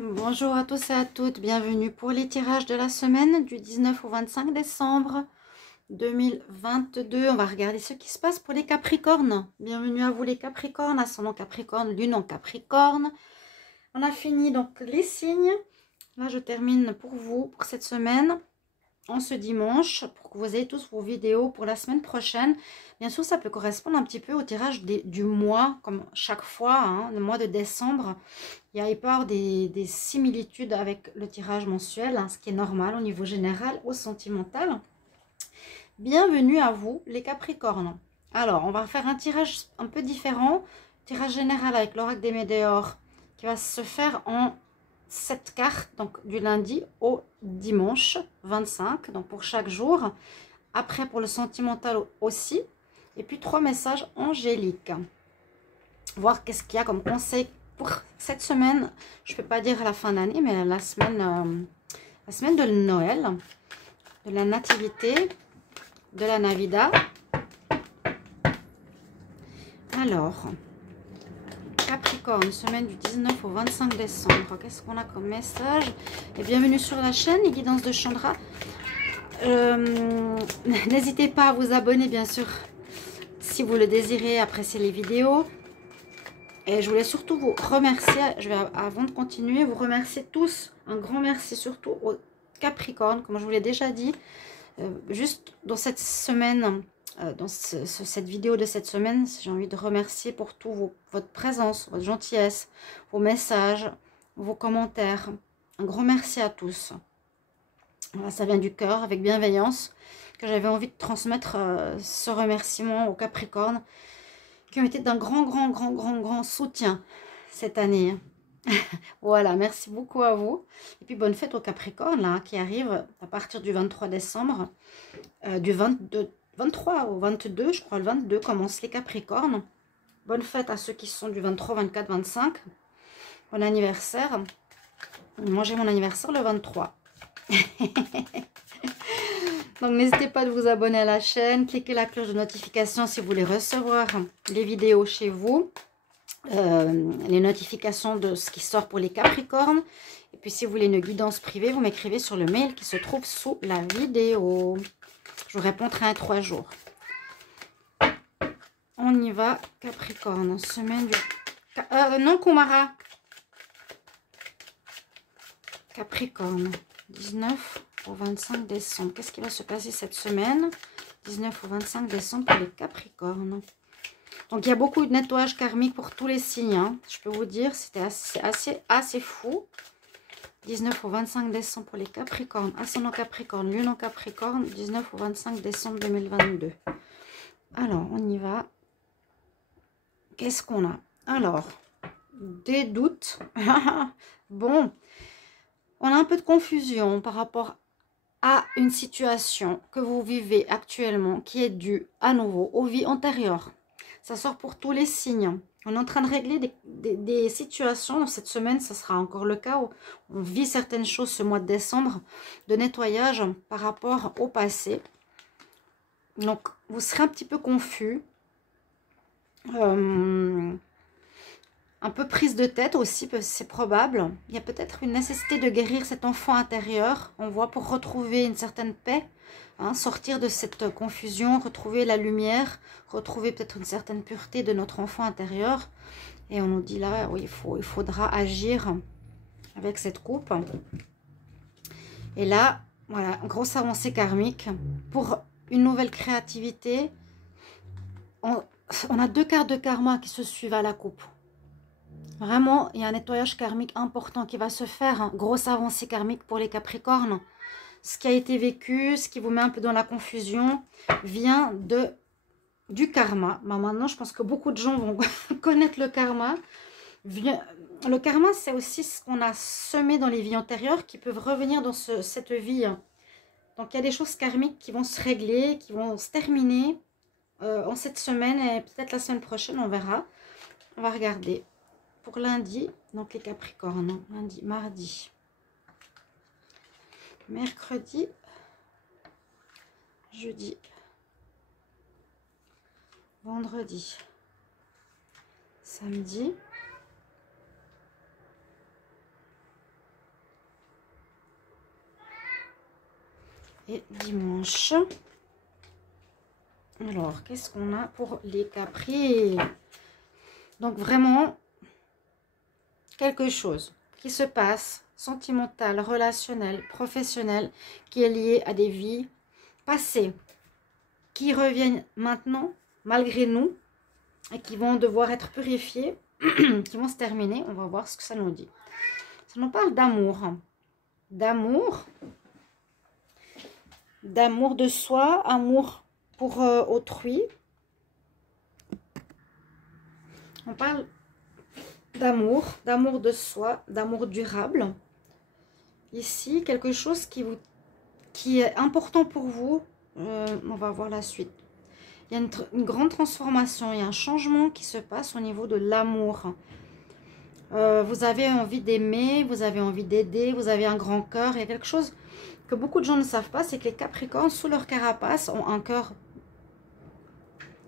Bonjour à tous et à toutes, bienvenue pour les tirages de la semaine du 19 au 25 décembre 2022. On va regarder ce qui se passe pour les Capricornes. Bienvenue à vous les Capricornes, ascendant Capricorne, lune en Capricorne. On a fini donc les signes. Là je termine pour vous pour cette semaine, en ce dimanche, pour que vous ayez tous vos vidéos pour la semaine prochaine. Bien sûr, ça peut correspondre un petit peu au tirage du mois, comme chaque fois, hein, le mois de décembre. Il peut y avoir des similitudes avec le tirage mensuel, hein, ce qui est normal au niveau général, au sentimental. Bienvenue à vous, les Capricornes. Alors, on va faire un tirage un peu différent. Tirage général avec l'oracle des Météores, qui va se faire en 7 cartes, donc du lundi au dimanche 25, donc pour chaque jour. Après, pour le sentimental aussi. Et puis, 3 messages angéliques. Voir qu'est-ce qu'il y a comme conseil pour cette semaine. Je ne peux pas dire à la fin d'année, mais la semaine de Noël, de la nativité, de la Navida. Alors, Capricorne, semaine du 19 au 25 décembre. Qu'est-ce qu'on a comme message? Et bienvenue sur la chaîne, les guidances de Chandra. N'hésitez pas à vous abonner, bien sûr, si vous le désirez, apprécier les vidéos. Et je voulais surtout vous remercier, avant de continuer, vous remercier tous. Un grand merci surtout aux Capricornes, comme je vous l'ai déjà dit. Juste dans cette semaine, dans cette vidéo de cette semaine, j'ai envie de remercier pour tout votre présence, votre gentillesse, vos messages, vos commentaires. Un grand merci à tous. Voilà, ça vient du cœur, avec bienveillance, que j'avais envie de transmettre ce remerciement aux Capricornes, qui ont été d'un grand soutien cette année. Voilà, merci beaucoup à vous. Et puis bonne fête aux Capricornes, là, qui arrive à partir du 23 décembre. Du 23 au 22, je crois, le 22 commence les Capricornes. Bonne fête à ceux qui sont du 23, 24, 25. Bon anniversaire. Moi, j'ai mon anniversaire le 23. Donc, n'hésitez pas de vous abonner à la chaîne. Cliquez la cloche de notification si vous voulez recevoir les vidéos chez vous. Les notifications de ce qui sort pour les Capricornes. Et puis, si vous voulez une guidance privée, vous m'écrivez sur le mail qui se trouve sous la vidéo. Je vous répondrai en 3 jours. On y va, Capricorne. Semaine du... non, Kumara. Capricorne. 19 au 25 décembre. Qu'est-ce qui va se passer cette semaine? 19 au 25 décembre pour les Capricornes. Donc, il y a beaucoup de nettoyage karmique pour tous les signes. Hein. Je peux vous dire, c'était assez fou. 19 au 25 décembre pour les Capricornes. Ascendant Capricorne, lune en Capricorne. 19 au 25 décembre 2022. Alors, on y va. Qu'est-ce qu'on a? Alors, des doutes. Bon, on a un peu de confusion par rapport à une situation que vous vivez actuellement qui est due à nouveau aux vies antérieures. Ça sort pour tous les signes. On est en train de régler des situations. Dans cette semaine, ce sera encore le cas où on vit certaines choses ce mois de décembre de nettoyage par rapport au passé. Donc, vous serez un petit peu confus. Un peu prise de tête aussi, c'est probable. Il y a peut-être une nécessité de guérir cet enfant intérieur. On voit pour retrouver une certaine paix, hein, sortir de cette confusion, retrouver la lumière, retrouver peut-être une certaine pureté de notre enfant intérieur. Et on nous dit là, oui, il faudra agir avec cette coupe. Et là, voilà, grosse avancée karmique pour une nouvelle créativité. On a 2 cartes de karma qui se suivent à la coupe. Vraiment, il y a un nettoyage karmique important qui va se faire. Hein. Grosse avancée karmique pour les Capricornes. Ce qui a été vécu, ce qui vous met un peu dans la confusion, vient du karma. Bah, maintenant, je pense que beaucoup de gens vont connaître le karma. Le karma, c'est aussi ce qu'on a semé dans les vies antérieures qui peuvent revenir dans cette vie. Donc, il y a des choses karmiques qui vont se régler, qui vont se terminer en cette semaine et peut-être la semaine prochaine, on verra. On va regarder. Pour lundi, donc les Capricornes, lundi, mardi, mercredi, jeudi, vendredi, samedi, et dimanche. Alors, qu'est-ce qu'on a pour les Capri? Donc, vraiment, quelque chose qui se passe, sentimental, relationnel, professionnel, qui est lié à des vies passées, qui reviennent maintenant, malgré nous, et qui vont devoir être purifiées, qui vont se terminer. On va voir ce que ça nous dit. Ça nous parle d'amour. D'amour de soi, amour pour autrui. On parle d'amour de soi, d'amour durable. Ici, quelque chose qui est important pour vous. On va voir la suite. Il y a une grande transformation, il y a un changement qui se passe au niveau de l'amour. Vous avez envie d'aimer, vous avez envie d'aider, vous avez un grand cœur. Il y a quelque chose que beaucoup de gens ne savent pas, c'est que les Capricornes, sous leur carapace, ont un cœur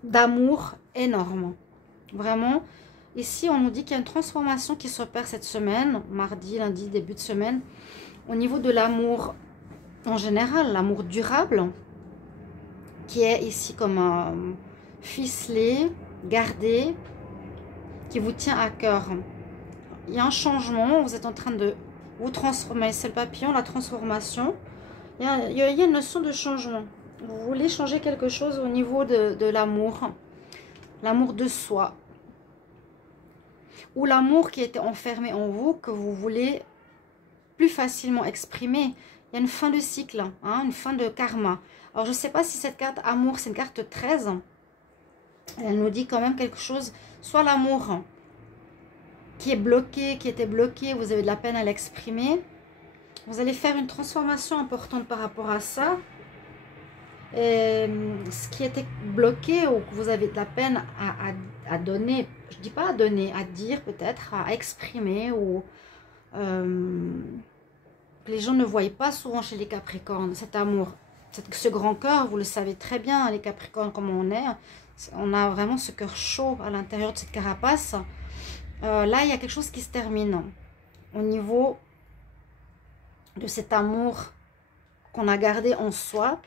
d'amour énorme. Vraiment, ici, on nous dit qu'il y a une transformation qui s'opère cette semaine, mardi, lundi, début de semaine, au niveau de l'amour en général, l'amour durable, qui est ici comme un ficelé, gardé, qui vous tient à cœur. Il y a un changement, vous êtes en train de vous transformer, c'est le papillon, la transformation. Il y a une notion de changement. Vous voulez changer quelque chose au niveau de l'amour, l'amour de soi. Ou l'amour qui était enfermé en vous, que vous voulez plus facilement exprimer. Il y a une fin de cycle, hein, une fin de karma. Alors, je ne sais pas si cette carte amour, c'est une carte 13. Elle nous dit quand même quelque chose. Soit l'amour qui est bloqué, qui était bloqué, vous avez de la peine à l'exprimer. Vous allez faire une transformation importante par rapport à ça. Et ce qui était bloqué ou que vous avez de la peine à donner, je ne dis pas à donner, à dire peut-être, à exprimer ou que les gens ne voient pas souvent chez les Capricornes, cet amour, ce grand cœur, vous le savez très bien, les Capricornes, comment on a vraiment ce cœur chaud à l'intérieur de cette carapace. Là, il y a quelque chose qui se termine au niveau de cet amour qu'on a gardé en soi.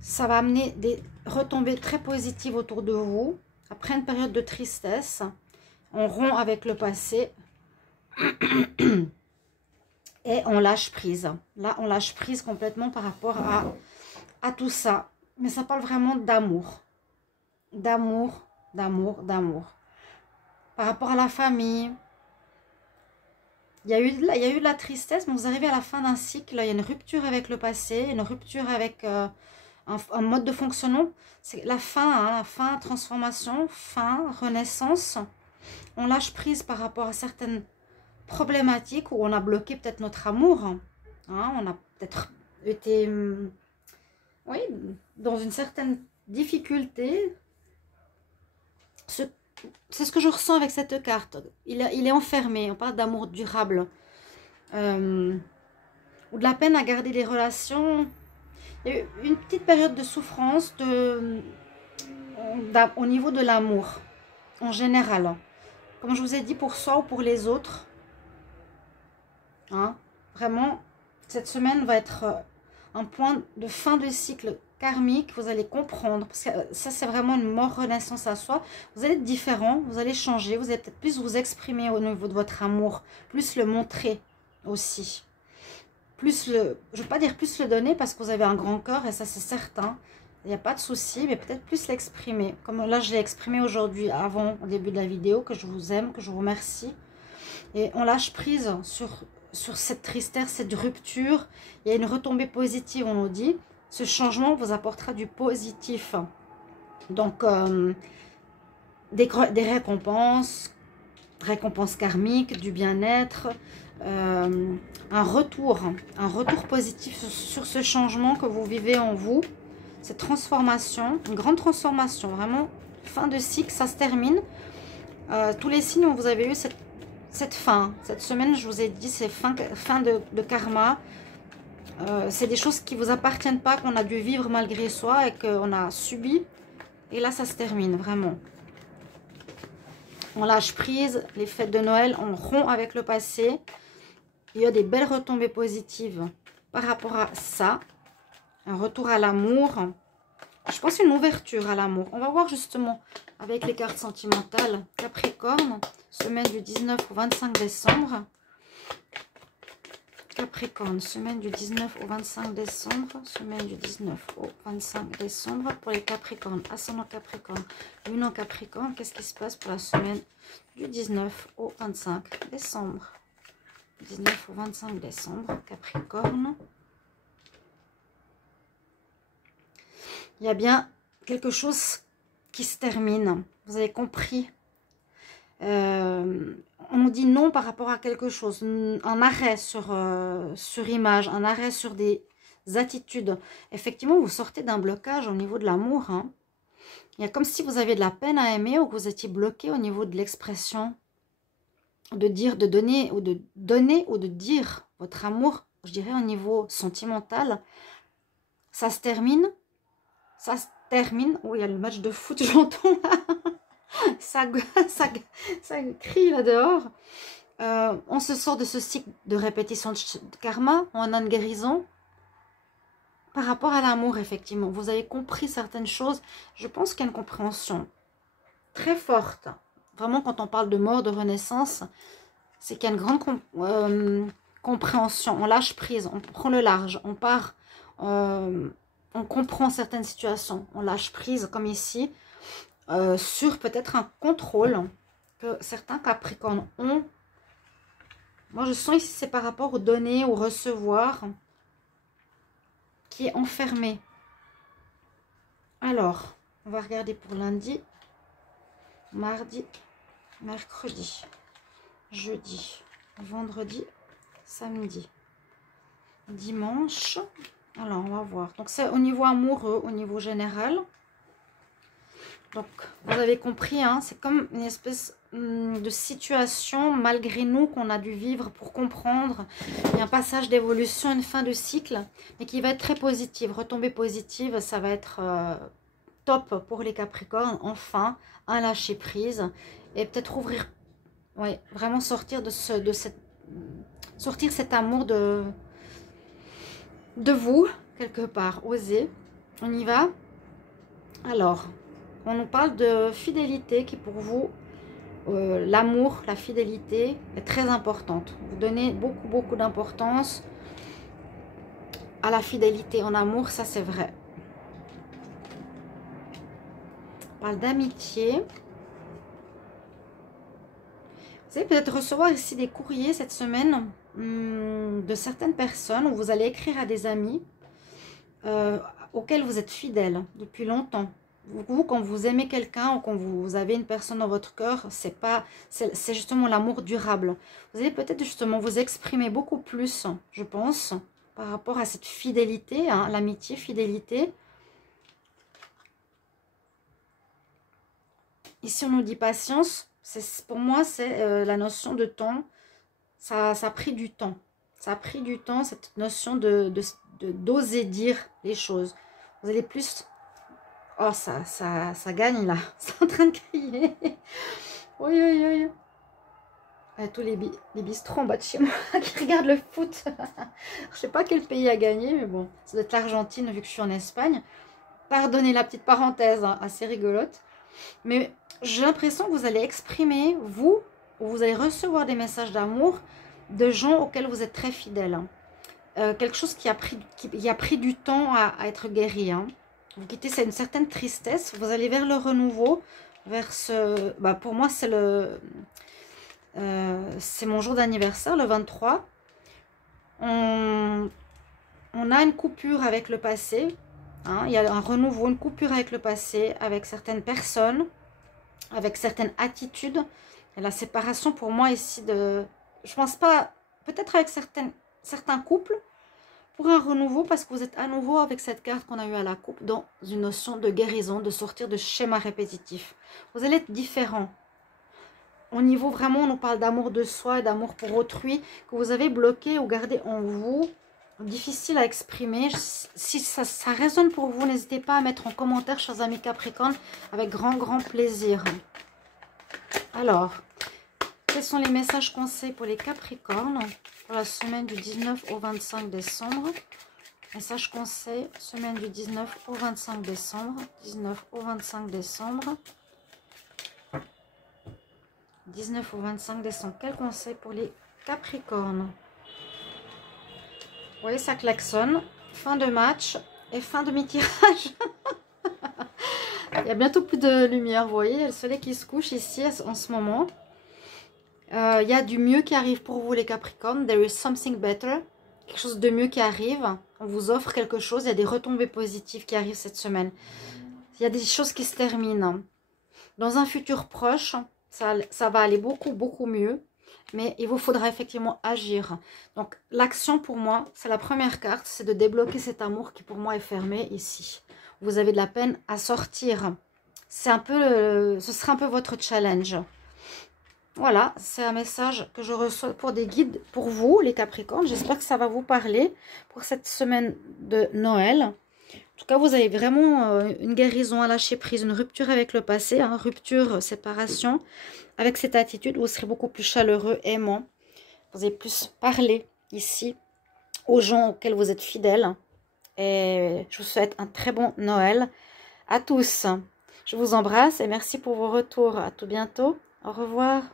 Ça va amener des retombées très positives autour de vous. Après une période de tristesse, on rompt avec le passé et on lâche prise. Là, on lâche prise complètement par rapport à tout ça. Mais ça parle vraiment d'amour. D'amour, d'amour, d'amour. Par rapport à la famille, il y a eu de la tristesse, mais vous arrivez à la fin d'un cycle, il y a une rupture avec le passé, une rupture avec un mode de fonctionnement. C'est la fin, hein, la fin, transformation, fin, renaissance. On lâche prise par rapport à certaines problématiques où on a bloqué peut-être notre amour. Hein, on a peut-être été oui, dans une certaine difficulté. C'est ce que je ressens avec cette carte. Il est enfermé. On parle d'amour durable. Ou de la peine à garder les relations. Il y a eu une petite période de souffrance au niveau de l'amour. En général. Comme je vous ai dit, pour soi ou pour les autres. Hein, vraiment, cette semaine va être un point de fin de cycle karmique, vous allez comprendre, parce que ça c'est vraiment une mort renaissance à soi. Vous allez être différent, vous allez changer, vous allez peut-être plus vous exprimer au niveau de votre amour, plus le montrer aussi, plus je ne veux pas dire plus le donner parce que vous avez un grand cœur et ça c'est certain, il n'y a pas de souci, mais peut-être plus l'exprimer, comme là je l'ai exprimé aujourd'hui avant, au début de la vidéo, que je vous aime, que je vous remercie, et on lâche prise sur cette tristesse, cette rupture. Il y a une retombée positive, on nous dit. Ce changement vous apportera du positif. Donc, des récompenses karmiques, du bien-être, un retour positif sur ce changement que vous vivez en vous. Cette transformation, une grande transformation, vraiment, fin de cycle, ça se termine. Tous les signes où vous avez eu cette fin, cette semaine, je vous ai dit, c'est fin de karma. C'est des choses qui ne vous appartiennent pas, qu'on a dû vivre malgré soi et qu'on a subi. Et là, ça se termine, vraiment. On lâche prise, les fêtes de Noël, on rompt avec le passé. Il y a des belles retombées positives par rapport à ça. un retour à l'amour. Je pense une ouverture à l'amour. On va voir justement avec les cartes sentimentales. Capricorne, semaine du 19 au 25 décembre. Capricorne, semaine du 19 au 25 décembre. Semaine du 19 au 25 décembre pour les Capricornes. Ascendant Capricorne, Lune en Capricorne. Qu'est-ce qui se passe pour la semaine du 19 au 25 décembre? 19 au 25 décembre, Capricorne. Il y a bien quelque chose qui se termine. Vous avez compris. On nous dit non par rapport à quelque chose. Un arrêt sur image, un arrêt sur des attitudes. Effectivement, vous sortez d'un blocage au niveau de l'amour. Hein. Il y a comme si vous aviez de la peine à aimer ou que vous étiez bloqué au niveau de l'expression. De dire, de donner ou de dire votre amour, je dirais au niveau sentimental. Ça se termine. Ça se termine. Oh, il y a le match de foot, j'entends là. ça crie là dehors. On se sort de ce cycle de répétition de karma. On a une guérison. Par rapport à l'amour, effectivement. Vous avez compris certaines choses. Je pense qu'il y a une compréhension très forte. Vraiment, quand on parle de mort, de renaissance, c'est qu'il y a une grande compréhension. On lâche prise, on prend le large, on part... on comprend certaines situations, on lâche prise comme ici, sur peut-être un contrôle que certains Capricornes ont. Moi je sens ici c'est par rapport au donner, au recevoir, qui est enfermé. Alors, on va regarder pour lundi, mardi, mercredi, jeudi, vendredi, samedi, dimanche... Alors, on va voir. Donc, c'est au niveau amoureux, au niveau général. Donc, vous avez compris, hein, c'est comme une espèce de situation, malgré nous, qu'on a dû vivre pour comprendre. Il y a un passage d'évolution, une fin de cycle, mais qui va être très positive. Retombée positive, ça va être top pour les Capricornes. Enfin, un lâcher prise. Et peut-être ouvrir, ouais, vraiment sortir de sortir cet amour de vous, quelque part, oser. On y va. Alors, on nous parle de fidélité qui pour vous, l'amour, la fidélité est très importante. Vous donnez beaucoup d'importance à la fidélité en amour, ça c'est vrai. On parle d'amitié. Vous allez peut-être recevoir ici des courriers cette semaine de certaines personnes où vous allez écrire à des amis auxquels vous êtes fidèle depuis longtemps. Vous, quand vous aimez quelqu'un ou quand vous avez une personne dans votre cœur, c'est justement l'amour durable. Vous allez peut-être justement vous exprimer beaucoup plus, je pense, par rapport à cette fidélité, hein, l'amitié, fidélité. Ici, on nous dit patience. Pour moi, c'est la notion de temps. Ça a pris du temps. Ça a pris du temps, cette notion d'oser dire les choses. Vous allez plus... Oh, ça gagne là. C'est en train de crier. Oui. Tous les bistrots en bas de chez moi qui regardent le foot. Je sais pas quel pays a gagné, mais bon, ça doit être l'Argentine vu que je suis en Espagne. Pardonnez la petite parenthèse, hein, assez rigolote. Mais j'ai l'impression que vous allez exprimer, vous allez recevoir des messages d'amour de gens auxquels vous êtes très fidèles. Quelque chose qui a pris du temps à être guéri. Hein. Vous quittez, c'est une certaine tristesse. Vous allez vers le renouveau, vers ce... Bah pour moi, c'est mon jour d'anniversaire, le 23. On a une coupure avec le passé. Hein, il y a un renouveau, une coupure avec le passé, avec certaines personnes, avec certaines attitudes. Et la séparation pour moi ici de... Je pense pas... Peut-être avec certains couples, pour un renouveau, parce que vous êtes à nouveau avec cette carte qu'on a eue à la coupe, dans une notion de guérison, de sortir de schémas répétitifs. Vous allez être différent. Au niveau vraiment, on nous parle d'amour de soi et d'amour pour autrui, que vous avez bloqué ou gardé en vous, difficile à exprimer. Si ça résonne pour vous, n'hésitez pas à mettre en commentaire, chers amis Capricorne, avec grand plaisir. Alors, quels sont les messages conseils pour les Capricornes pour la semaine du 19 au 25 décembre? Message conseil, semaine du 19 au 25 décembre. 19 au 25 décembre. 19 au 25 décembre. Quel conseil pour les Capricornes? Vous voyez, ça klaxonne. Fin de match et fin de mi-tirage. Il y a bientôt plus de lumière, vous voyez. Il y a le soleil qui se couche ici en ce moment. Il y a du mieux qui arrive pour vous les Capricornes. There is something better. Quelque chose de mieux qui arrive. On vous offre quelque chose. Il y a des retombées positives qui arrivent cette semaine. Il y a des choses qui se terminent. Dans un futur proche, ça va aller beaucoup mieux. Mais il vous faudra effectivement agir. Donc l'action pour moi, c'est la première carte. C'est de débloquer cet amour qui pour moi est fermé ici. Vous avez de la peine à sortir. C'est un peu, ce sera un peu votre challenge. Voilà, c'est un message que je reçois pour des guides pour vous, les Capricornes. J'espère que ça va vous parler pour cette semaine de Noël. En tout cas, vous avez vraiment une guérison à lâcher prise, une rupture avec le passé, hein, rupture, séparation. Avec cette attitude, vous serez beaucoup plus chaleureux, aimant. Vous allez plus parler ici aux gens auxquels vous êtes fidèles. Et je vous souhaite un très bon Noël à tous. Je vous embrasse et merci pour vos retours. À tout bientôt. Au revoir.